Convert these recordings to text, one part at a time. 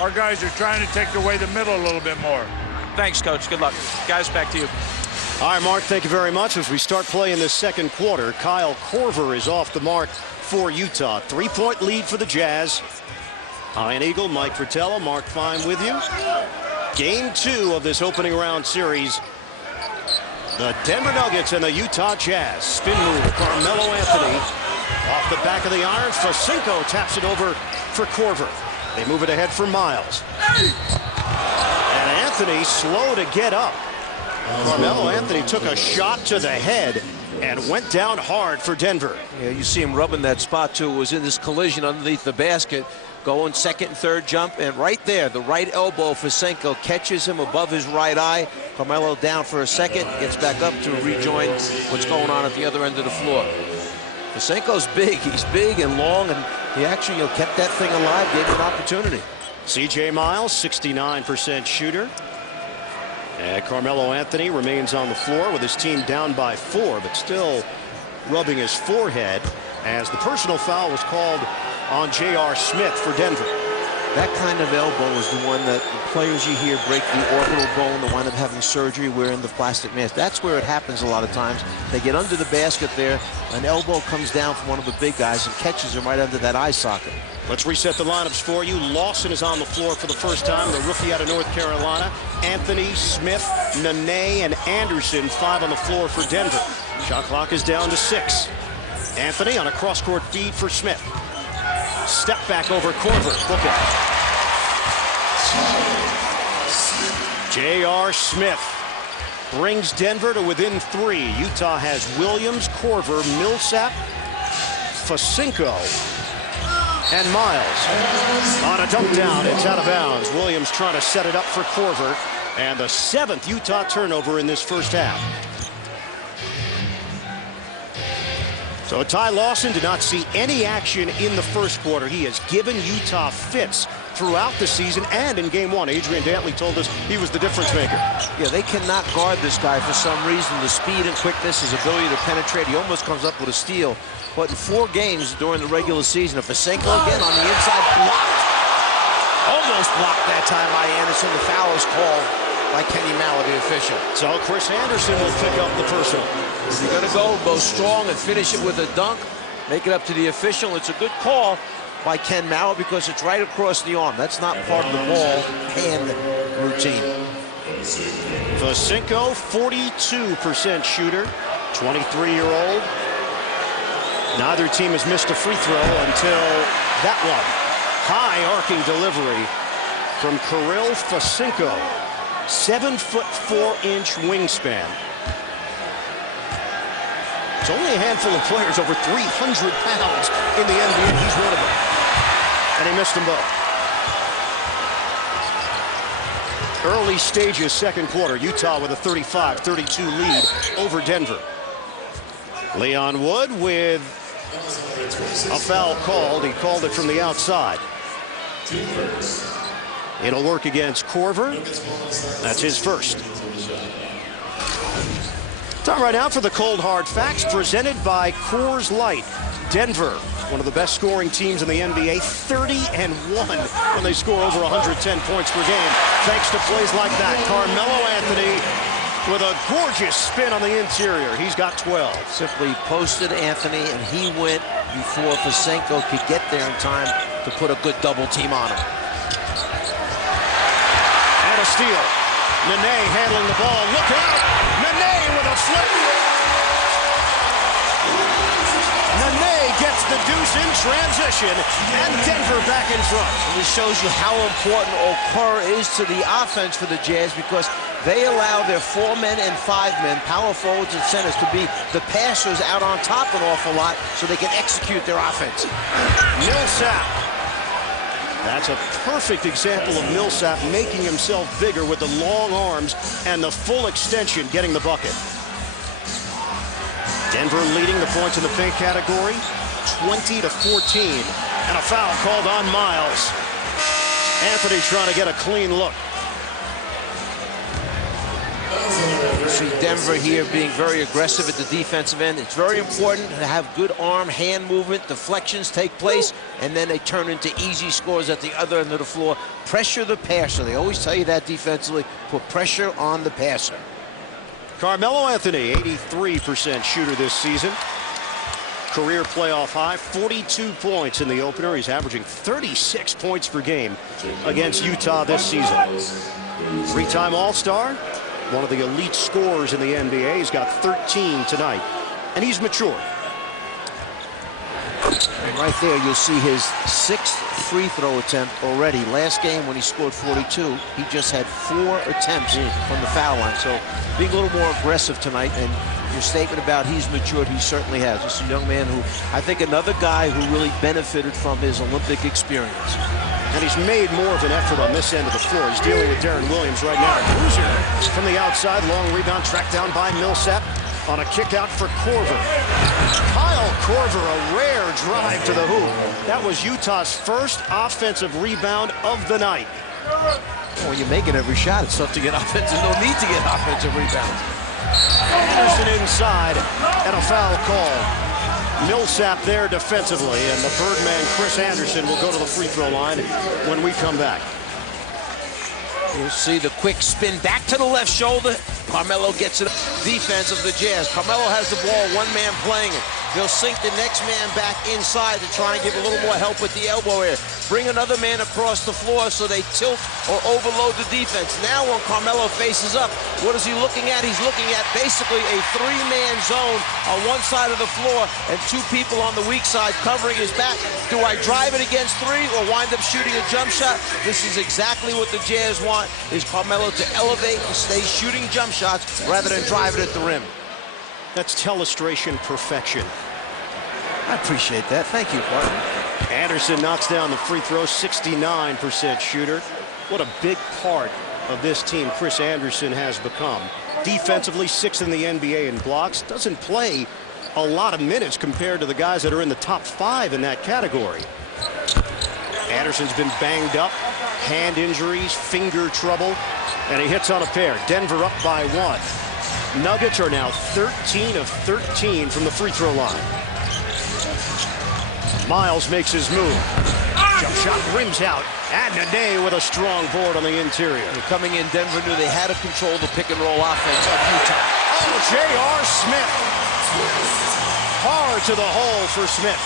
Our guys are trying to take away the middle a little bit more. Thanks, Coach. Good luck. Guys, back to you. All right, Mark, thank you very much. As we start playing this second quarter, Kyle Korver is off the mark for Utah. 3-point lead for the Jazz. Ian Eagle, Mike Fratello, Mark Fine with you. Game 2 of this opening round series. The Denver Nuggets and the Utah Jazz. Spin move, Carmelo Anthony. Off the back of the iron, Facinko taps it over for Korver. They move it ahead for Miles. And Anthony slow to get up. Carmelo Anthony took a shot to the head and went down hard for Denver. Yeah, you see him rubbing that spot too. It was in this collision underneath the basket, going second and third jump, and right there, the right elbow for Facinko catches him above his right eye. Carmelo down for a second, gets back up to rejoin what's going on at the other end of the floor. Facinko's big. He's big and long, and he actually kept that thing alive, gave him an opportunity. C.J. Miles, 69% shooter. And Carmelo Anthony remains on the floor with his team down by 4, but still rubbing his forehead as the personal foul was called on J.R. Smith for Denver. That kind of elbow is the one that the players you hear break the orbital bone, that wind up having surgery, wearing the plastic mask. That's where it happens a lot of times. They get under the basket there, an elbow comes down from one of the big guys and catches him right under that eye socket. Let's reset the lineups for you. Lawson is on the floor for the first time, the rookie out of North Carolina. Anthony, Smith, Nene, and Anderson, 5 on the floor for Denver. Shot clock is down to 6. Anthony on a cross-court feed for Smith. Step back over Korver. Book it. J.R. Smith brings Denver to within 3. Utah has Williams, Korver, Millsap, Facinko, and Miles. On a dump down, it's out of bounds. Williams trying to set it up for Korver. And the 7th Utah turnover in this first half. So Ty Lawson did not see any action in the first quarter. He has given Utah fits throughout the season and in game 1. Adrian Dantley told us he was the difference maker. Yeah, they cannot guard this guy for some reason. The speed and quickness, his ability to penetrate. He almost comes up with a steal. But in 4 games during the regular season, Facinko again on the inside, blocked. Almost blocked that time by Anderson. The foul is called by Kenny Mallett, the official. So Chris Anderson will pick up the personal. If you're going to go strong and finish it with a dunk, make it up to the official. It's a good call by Ken Mallett because it's right across the arm. That's not part of the ball hand routine. Facinko, 42% shooter, 23-year-old. Neither team has missed a free throw until that one. High arcing delivery from Kirill Facinko. 7'4" wingspan. There's only a handful of players over 300 pounds in the NBA. He's one of them. And he missed them both. Early stages, second quarter. Utah with a 35-32 lead over Denver. Leon Wood with a foul called. He called it from the outside. It'll work against Korver. That's his first. Time right now for the cold hard facts presented by Coors Light. Denver, one of the best scoring teams in the NBA, 30-1 when they score over 110 points per game. Thanks to plays like that. Carmelo Anthony with a gorgeous spin on the interior. He's got 12. Simply posted Anthony, and he went before Facinko could get there in time to put a good double team on him. And a steal. Nene handling the ball. Look out! Nene with a flip. Nene gets the deuce in transition, and Denver back in front. And this shows you how important Okoro is to the offense for the Jazz because they allow their 4-men and 5-men, power forwards and centers, to be the passers out on top an awful lot so they can execute their offense. Millsap. That's a perfect example of Millsap making himself bigger with the long arms and the full extension, getting the bucket. Denver leading the points in the paint category, 20-14. And a foul called on Miles. Anthony trying to get a clean look. See Denver here being very aggressive at the defensive end. It's very important to have good arm, hand movement, deflections take place, and then they turn into easy scores at the other end of the floor. Pressure the passer. They always tell you that defensively. Put pressure on the passer. Carmelo Anthony, 83% shooter this season. Career playoff high, 42 points in the opener. He's averaging 36 points per game against Utah this season. Three-time All-Star, one of the elite scorers in the NBA. He's got 13 tonight, and he's matured. And right there, you'll see his 6th free throw attempt already. Last game when he scored 42, he just had 4 attempts from the foul line. So being a little more aggressive tonight, and your statement about he's matured, he certainly has. This is a young man who, I think, another guy who really benefited from his Olympic experience. And he's made more of an effort on this end of the floor. He's dealing with Darren Williams right now. Boozer from the outside, long rebound, tracked down by Millsap on a kick out for Korver. Kyle Korver, a rare drive to the hoop. That was Utah's first offensive rebound of the night. When you're making every shot, it's tough to get offensive. No need to get offensive rebounds. Anderson inside, and a foul call. Millsap there defensively, and the Birdman, Chris Anderson, will go to the free throw line when we come back. You'll see the quick spin back to the left shoulder. Carmelo gets it. Defense of the Jazz. Carmelo has the ball, one man playing it. He'll sink the next man back inside to try and give a little more help with the elbow area. Bring another man across the floor so they tilt or overload the defense. Now when Carmelo faces up, what is he looking at? He's looking at basically a 3-man zone on one side of the floor and 2 people on the weak side covering his back. Do I drive it against 3 or wind up shooting a jump shot? This is exactly what the Jazz want, is Carmelo to elevate and stay shooting jump shots rather than drive it at the rim. That's telestration perfection. I appreciate that. Thank you, partner. Anderson knocks down the free throw, 69% shooter. What a big part of this team Chris Anderson has become. Defensively, 6th in the NBA in blocks. Doesn't play a lot of minutes compared to the guys that are in the top 5 in that category. Anderson's been banged up, hand injuries, finger trouble, and he hits on a pair. Denver up by 1. Nuggets are now 13 of 13 from the free throw line. Miles makes his move. Jump shot rims out. And Nene with a strong board on the interior. Coming in, Denver knew they had to control the pick and roll offense of Utah. Oh, J.R. Smith. Hard to the hole for Smith.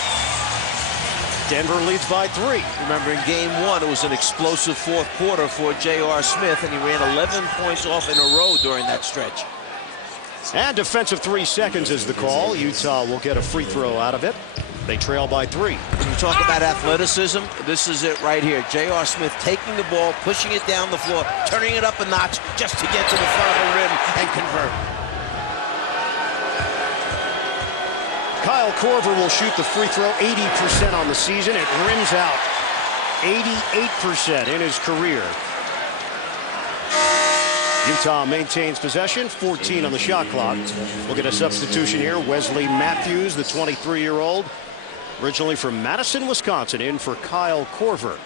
Denver leads by 3. Remember, in game 1, it was an explosive 4th quarter for J.R. Smith, and he ran 11 points off in a row during that stretch. And defensive 3 seconds is the call. Utah will get a free throw out of it. They trail by 3. When you talk about athleticism, this is it right here. J.R. Smith taking the ball, pushing it down the floor, turning it up a notch just to get to the front of the rim and convert. Kyle Korver will shoot the free throw 80% on the season. It rims out 88% in his career. Utah maintains possession, 14 on the shot clock. We'll get a substitution here. Wesley Matthews, the 23-year-old, originally from Madison, Wisconsin, in for Kyle Korver.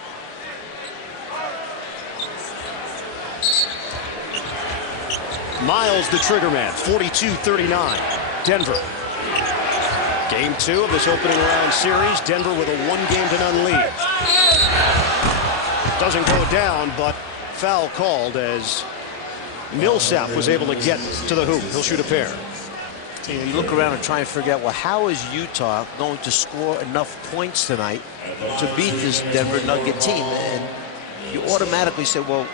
Miles, the trigger man, 42-39. Denver. Game 2 of this opening round series. Denver with a 1-game-to-none lead. Doesn't go down, but foul called as Millsap was able to get to the hoop. He'll shoot a pair. You look around and try and figure out, well, how is Utah going to score enough points tonight to beat this Denver Nugget team? And you automatically say, well,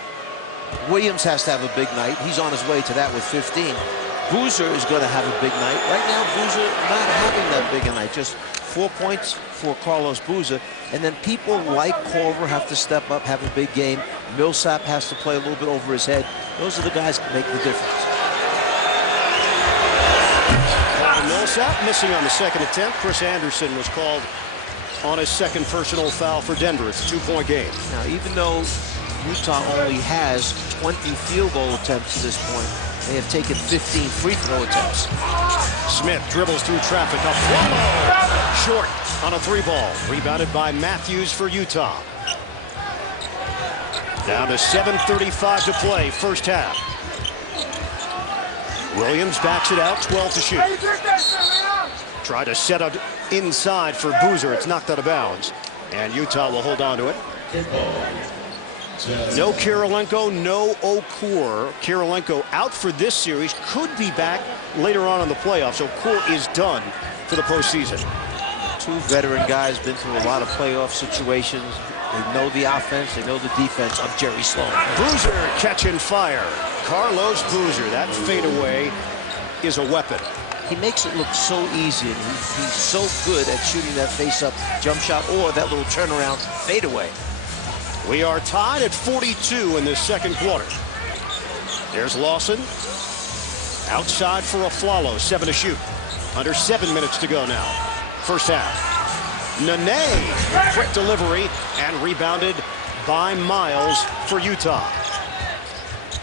Williams has to have a big night. He's on his way to that with 15. Boozer is going to have a big night. Right now, Boozer not having that big a night. Just 4 points for Carlos Boozer. And then people like Korver have to step up, have a big game. Millsap has to play a little bit over his head. Those are the guys that make the difference. Millsap missing on the second attempt. Chris Anderson was called on his second personal foul for Denver. It's a 2-point game. Now, even though Utah only has 20 field goal attempts to this point, they have taken 15 free throw attempts. Smith dribbles through traffic. A follow. Short on a 3-ball. Rebounded by Matthews for Utah. Down to 7:35 to play, first half. Williams backs it out, 12 to shoot. Try to set up inside for Boozer. It's knocked out of bounds. And Utah will hold on to it. No Kirilenko, no Okur. Kirilenko out for this series. Could be back later on in the playoffs. Okur is done for the postseason. Two veteran guys, been through a lot of playoff situations. They know the offense, they know the defense of Jerry Sloan. Boozer catching fire. Carlos Boozer, that fadeaway is a weapon. He makes it look so easy, and he's so good at shooting that face-up jump shot or that little turnaround fadeaway. We are tied at 42 in this second quarter. There's Lawson. Outside for a Flalo, 7 to shoot. Under 7 minutes to go now. First half. Nene, quick delivery, and rebounded by Miles for Utah.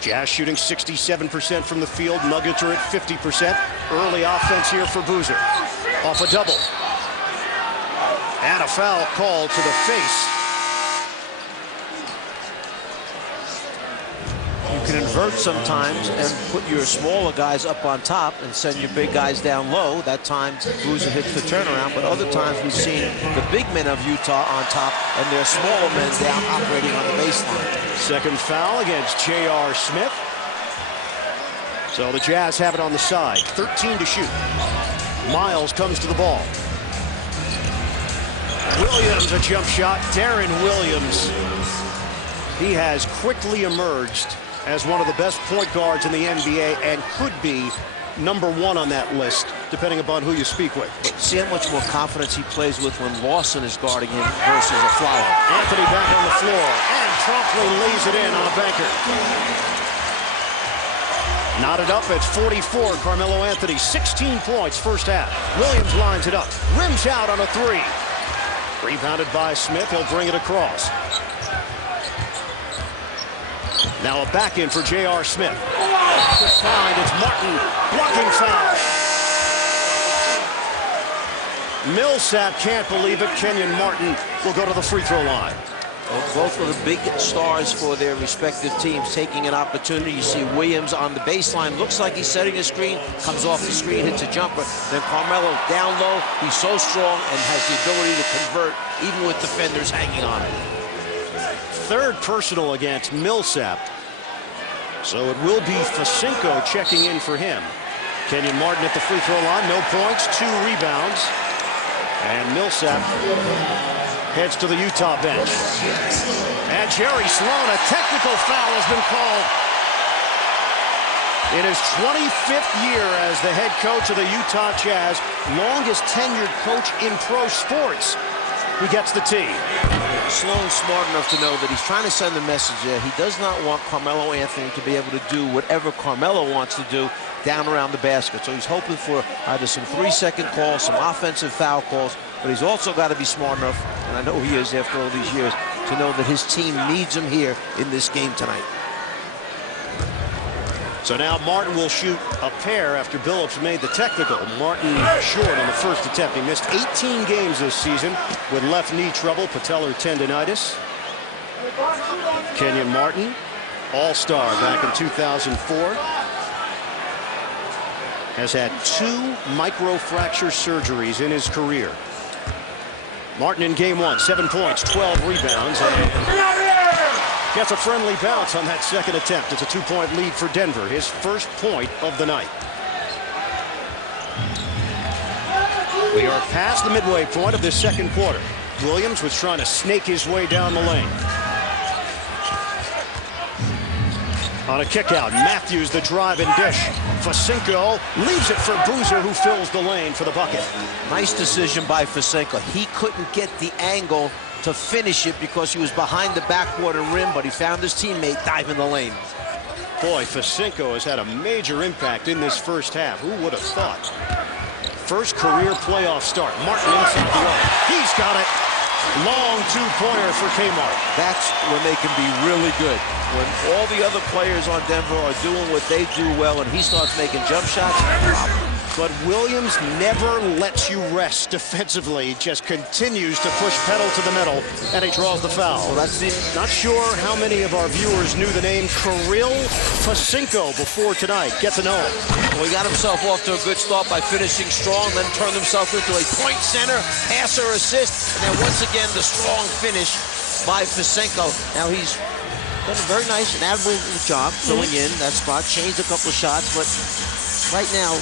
Jazz shooting 67% from the field. Nuggets are at 50%. Early offense here for Boozer. Off a double. And a foul called to the face. You can invert sometimes and put your smaller guys up on top and send your big guys down low. That time, Boozer hits the turnaround. But other times, we've seen the big men of Utah on top and their smaller men down operating on the baseline. Second foul against J.R. Smith. So the Jazz have it on the side. 13 to shoot. Miles comes to the ball. Williams, a jump shot. Darren Williams. He has quickly emerged as one of the best point guards in the NBA and could be #1 on that list, depending upon who you speak with. But see how much more confidence he plays with when Lawson is guarding him versus a Flower. Anthony back on the floor and promptly lays it in on a banker. Knotted up at 44, Carmelo Anthony, 16 points first half. Williams lines it up, rims out on a 3. Rebounded by Smith, he'll bring it across. Now a back in for J.R. Smith. Behind, it's Martin, blocking foul. Millsap can't believe it. Kenyon Martin will go to the free throw line. Well, both of the big stars for their respective teams taking an opportunity. You see Williams on the baseline. Looks like he's setting a screen. Comes off the screen, hits a jumper. Then Carmelo down low. He's so strong and has the ability to convert even with defenders hanging on him. Third personal against Millsap. So it will be Facinko checking in for him. Kenyon Martin at the free throw line. No points, 2 rebounds. And Millsap heads to the Utah bench. And Jerry Sloan, a technical foul has been called. In his 25th year as the head coach of the Utah Jazz, longest tenured coach in pro sports, he gets the tee. Sloan's smart enough to know that he's trying to send a message there. He does not want Carmelo Anthony to be able to do whatever Carmelo wants to do down around the basket. So he's hoping for either some 3-second calls, some offensive foul calls, but he's also got to be smart enough, and I know he is after all these years, to know that his team needs him here in this game tonight. So now Martin will shoot a pair after Billups made the technical. Martin short on the first attempt. He missed 18 games this season with left knee trouble, patellar tendonitis. Kenyon Martin, all-star back in 2004. Has had 2 microfracture surgeries in his career. Martin in game 1, 7 points, 12 rebounds, and gets a friendly bounce on that second attempt. It's a 2-point lead for Denver, his first point of the night. We are past the midway point of this second quarter. Williams was trying to snake his way down the lane. On a kick out, Matthews the drive and dish. Facinko leaves it for Boozer, who fills the lane for the bucket. Nice decision by Facinko. He couldn't get the angle to finish it because he was behind the backboard and rim, but he found his teammate dive in the lane. Boy, Facinko has had a major impact in this first half. Who would have thought? First career playoff start. Martin inside the arc. He's got it. Long 2-pointer for Kmart. That's when they can be really good. When all the other players on Denver are doing what they do well and he starts making jump shots. But Williams never lets you rest defensively. Just continues to push pedal to the metal, and he draws the foul. Well, that's it. Not sure how many of our viewers knew the name Kirill Fasinko before tonight. Get to know him. Well, he got himself off to a good start by finishing strong, then turned himself into a point center, passer, assist, and then once again the strong finish by Fasinko. Now he's done a very nice and admirable job filling in that spot, changed a couple of shots, but right now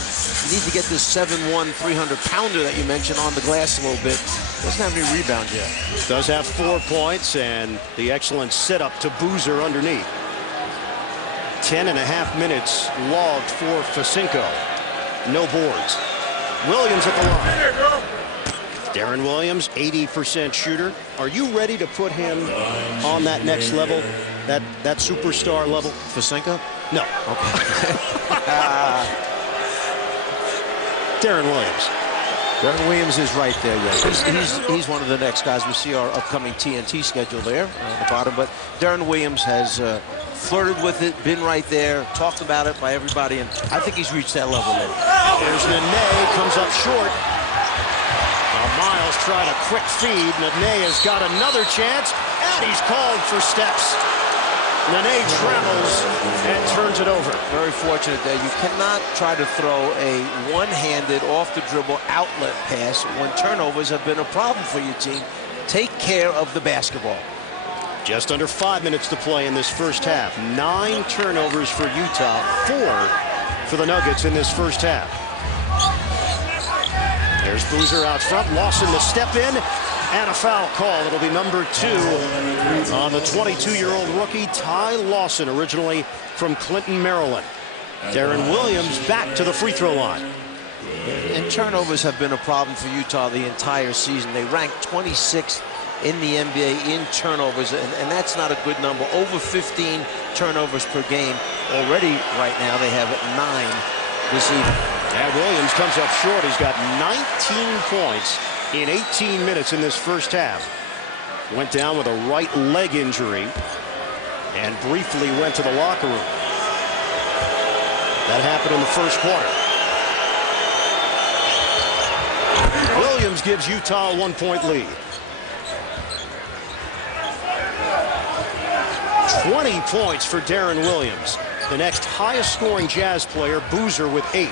you need to get this 7'1", 300-pounder that you mentioned on the glass a little bit. Doesn't have any rebounds yet. Does have 4 points and the excellent setup to Boozer underneath. 10.5 minutes logged for Fasinko. No boards. Williams at the line. Darren Williams, 80% shooter. Are you ready to put him on that next level, that superstar level? Fasinko? No. Okay. Darren Williams. Darren Williams is right there, yes. He's one of the next guys. We see our upcoming TNT schedule there on the bottom, but Darren Williams has flirted with it, been right there, talked about it by everybody, and I think he's reached that level now. There's Nene, comes up short. Miles tried a quick feed. Nene has got another chance, and he's called for steps. Nene travels and turns it over. Very fortunate there. You cannot try to throw a one-handed, off-the-dribble outlet pass when turnovers have been a problem for your team. Take care of the basketball. Just under 5 minutes to play in this first half. 9 turnovers for Utah, 4 for the Nuggets in this first half. There's Boozer out front. Lawson to step in, and a foul call. It'll be number 2 on the 22-year-old rookie, Ty Lawson, originally from Clinton, Maryland. Darren Williams back to the free throw line. And turnovers have been a problem for Utah the entire season. They ranked 26th in the NBA in turnovers, and that's not a good number. Over 15 turnovers per game. Already right now they have 9 this evening. And Williams comes up short. He's got 19 points in 18 minutes in this first half. Went down with a right leg injury and briefly went to the locker room. That happened in the first quarter. Williams gives Utah a 1-point lead. 20 points for Darren Williams. The next highest scoring Jazz player, Boozer, with 8.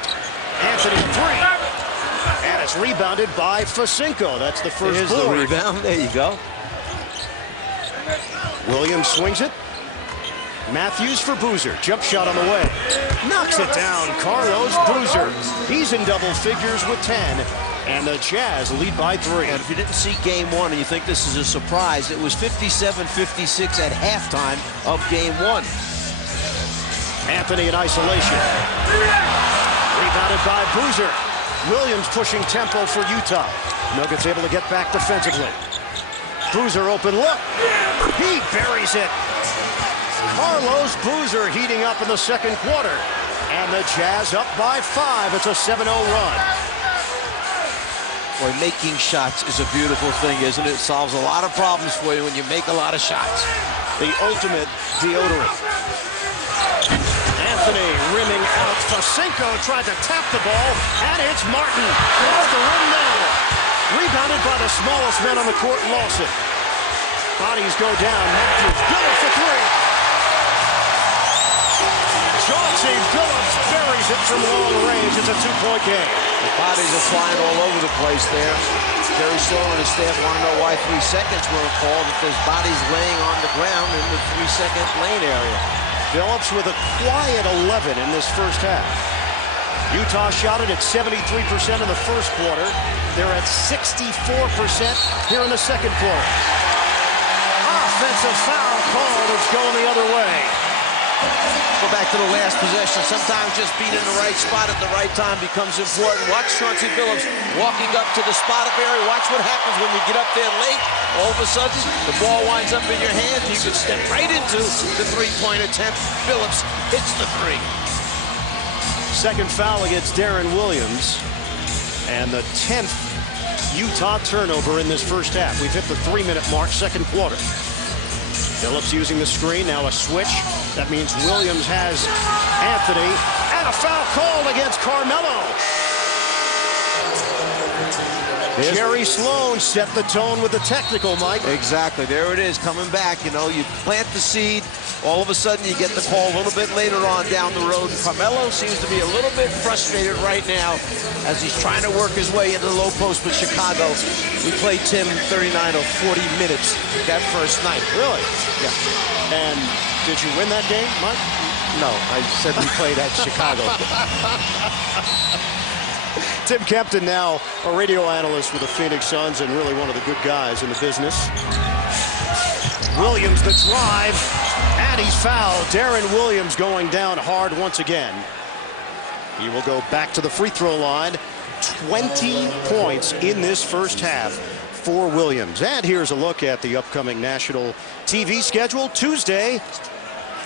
Anthony, a 3. And it's rebounded by Fasinko. That's the first Here's board. the rebound. There you go. Williams swings it. Matthews for Boozer. Jump shot on the way. Knocks it down. Carlos Boozer. He's in double figures with 10. And the Jazz lead by 3. And if you didn't see game 1 and you think this is a surprise, it was 57-56 at halftime of game 1. Anthony in isolation. Rebounded by Boozer. Williams pushing tempo for Utah. Nuggets able to get back defensively. Boozer open look. He buries it. Carlos Boozer heating up in the second quarter. And the Jazz up by 5. It's a 7-0 run. Boy, making shots is a beautiful thing, isn't it? It solves a lot of problems for you when you make a lot of shots. The ultimate deodorant. Anthony rimming out. Fasinko tried to tap the ball, and it's Martin. Off the rim now. Rebounded by the smallest man on the court, Lawson. Bodies go down. Matthews. Billups for 3. Chauncey Billups buries it from long range. It's a 2-point game. The bodies are flying all over the place there. Jerry Sloan and his staff want to know why 3 seconds were called if there's bodies laying on the ground in the 3-second lane area. Billups with a quiet 11 in this first half. Utah shot it at 73% in the first quarter. They're at 64% here in the second quarter. Offensive foul called. It's going the other way. Go back to the last possession. Sometimes just being in the right spot at the right time becomes important. Watch Chauncey Billups walking up to the spot-up area. Watch what happens when you get up there late. All of a sudden, the ball winds up in your hand. You can step right into the 3-point attempt. Billups hits the 3. Second foul against Darren Williams. And the 10th Utah turnover in this first half. We've hit the 3-minute mark, second quarter. Billups using the screen, now a switch. That means Williams has Anthony, and a foul called against Carmelo. Jerry Sloan set the tone with the technical, Mike. Exactly. There it is, coming back. You know, you plant the seed. All of a sudden, you get the call a little bit later on down the road. Carmelo seems to be a little bit frustrated right now as he's trying to work his way into the low post with Chicago. We played Tim 39 or 40 minutes that first night. Really? Yeah. And did you win that game, Mike? No, I said we played at Chicago. Tim Kempton, now a radio analyst with the Phoenix Suns and really one of the good guys in the business. Williams the drive, and he's fouled. Darren Williams going down hard once again. He will go back to the free throw line. 20 points in this first half for Williams. And here's a look at the upcoming national TV schedule. Tuesday,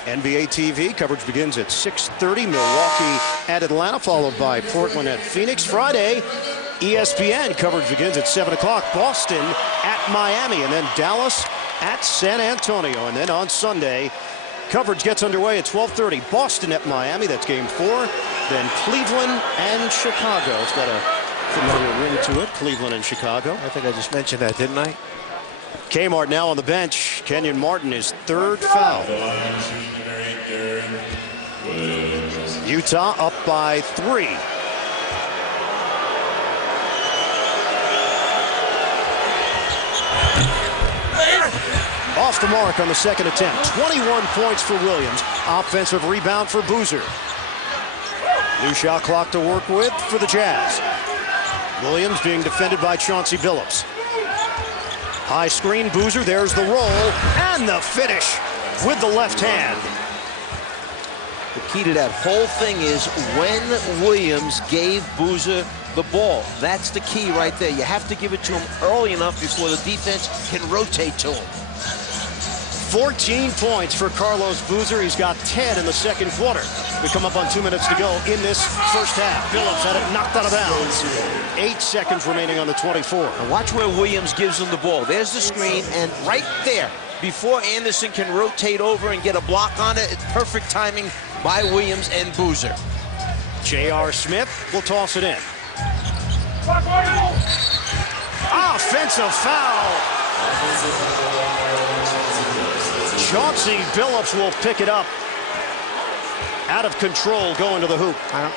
NBA TV coverage begins at 6:30. Milwaukee at Atlanta, followed by Portland at Phoenix. Friday, ESPN coverage begins at 7 o'clock. Boston at Miami, and then Dallas at San Antonio. And then on Sunday, coverage gets underway at 12:30. Boston at Miami, that's game 4. Then Cleveland and Chicago. It's got a familiar ring to it, Cleveland and Chicago. I think I just mentioned that, didn't I? Kmart now on the bench. Kenyon Martin, his 3rd foul. Utah up by 3. Off the mark on the second attempt. 21 points for Williams. Offensive rebound for Boozer. New shot clock to work with for the Jazz. Williams being defended by Chauncey Billups. High screen, Boozer, there's the roll, and the finish with the left hand. The key to that whole thing is when Williams gave Boozer the ball. That's the key right there. You have to give it to him early enough before the defense can rotate to him. 14 points for Carlos Boozer. He's got 10 in the second quarter. We come up on 2 minutes to go in this first half. Billups had it knocked out of bounds. 8 seconds remaining on the 24. And watch where Williams gives him the ball. There's the screen, and right there, before Anderson can rotate over and get a block on it, it's perfect timing by Williams and Boozer. J.R. Smith will toss it in. Offensive foul. Chauncey Billups will pick it up. Out of control going to the hoop. I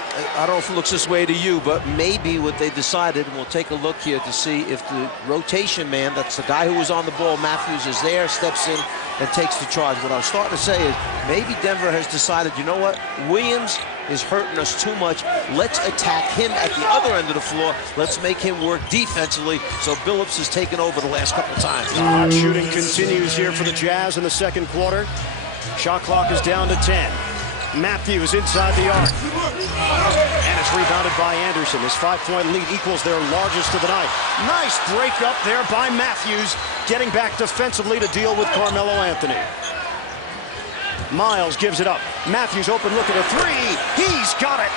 don't know if it looks this way to you, but maybe what they decided, and we'll take a look here to see if the rotation man, that's the guy who was on the ball, Matthews, is there, steps in, and takes the charge. What I was starting to say is maybe Denver has decided, you know what, Williams is hurting us too much. Let's attack him at the other end of the floor. Let's make him work defensively. So Billups has taken over the last couple of times. Hot shooting continues here for the Jazz in the second quarter. Shot clock is down to 10. Matthews inside the arc. And it's rebounded by Anderson. His 5-point lead equals their largest of the night. Nice break up there by Matthews, getting back defensively to deal with Carmelo Anthony. Miles gives it up. Matthews open look at a 3. He's got it.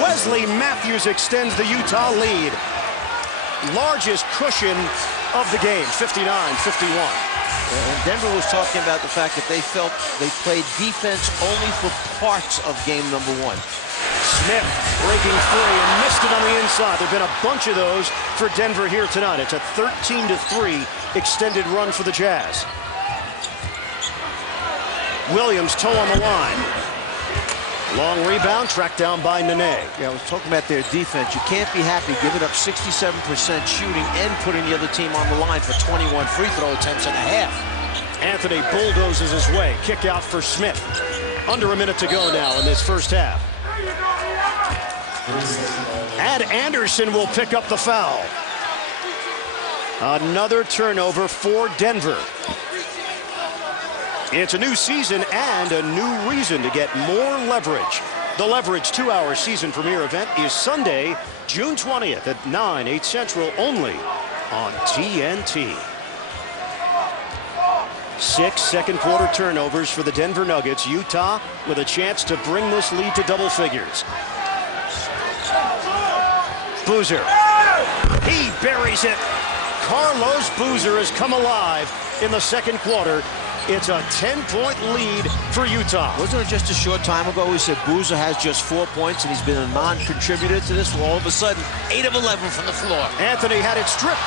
Wesley Matthews extends the Utah lead. Largest cushion of the game, 59-51. And Denver was talking about the fact that they felt they played defense only for parts of game number 1. Smith breaking free and missed it on the inside. There have been a bunch of those for Denver here tonight. It's a 13-3 extended run for the Jazz. Williams toe on the line. Long rebound, tracked down by Nene. Yeah, I was talking about their defense. You can't be happy giving up 67% shooting and putting the other team on the line for 21 free throw attempts and a half. Anthony bulldozes his way. Kick out for Smith. Under a minute to go now in this first half. And Anderson will pick up the foul. Another turnover for Denver. It's a new season and a new reason to get more leverage. The Leverage 2-hour season premiere event is Sunday, June 20th at 9, 8 Central, only on TNT. 6 second quarter turnovers for the Denver Nuggets. Utah with a chance to bring this lead to double figures. Boozer. He buries it. Carlos Boozer has come alive in the second quarter. It's a 10-point lead for Utah. Wasn't it just a short time ago we said Boozer has just 4 points and he's been a non-contributor to this? Well, all of a sudden, 8 of 11 from the floor. Anthony had it stripped.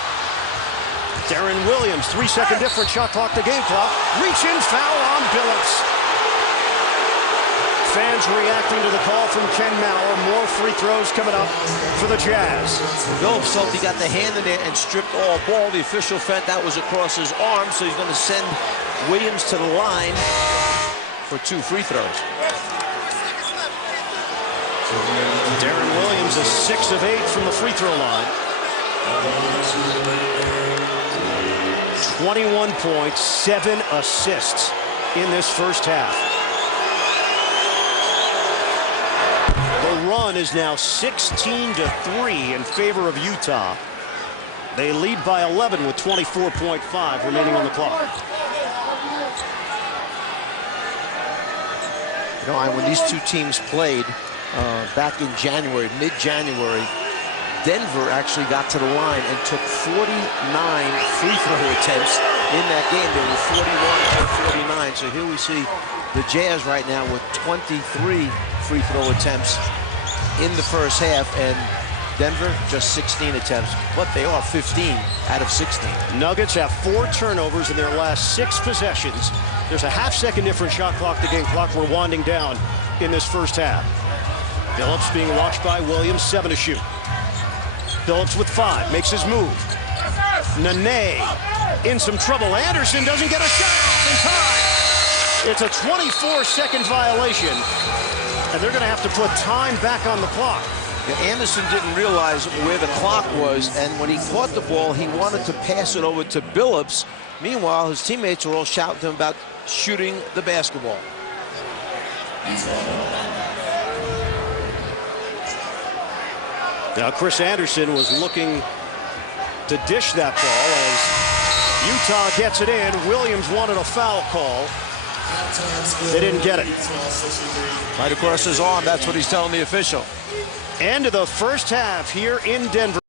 Darren Williams, 3-second difference, shot clock to game clock. Reach-in foul on Billups. Fans reacting to the call from Ken Mauer. More free throws coming up for the Jazz. Billups felt he got the hand in there and stripped all ball. The official felt that was across his arm, so he's going to send Williams to the line for 2 free throws. Darren Williams is 6 of 8 from the free throw line. 21 points, 7 assists in this first half. The run is now 16-3 in favor of Utah. They lead by 11 with 24.5 remaining on the clock. You know, when these two teams played back in January, mid-January, Denver actually got to the line and took 49 free throw attempts in that game. They were 41 for 49. So here we see the Jazz right now with 23 free throw attempts in the first half, and Denver just 16 attempts, but they are 15 out of 16. Nuggets have 4 turnovers in their last 6 possessions. There's a half-second different shot clock to game clock. We're winding down in this first half. Billups being watched by Williams, 7 to shoot. Billups with 5, makes his move. Nene in some trouble. Anderson doesn't get a shot off in time. It's a 24-second violation, and they're going to have to put time back on the clock. Yeah, Anderson didn't realize where the clock was, and when he caught the ball, he wanted to pass it over to Billups. Meanwhile, his teammates are all shouting to him about shooting the basketball. Now, Chris Anderson was looking to dish that ball as Utah gets it in. Williams wanted a foul call. They didn't get it. Right across his arm, that's what he's telling the official. End of the first half here in Denver.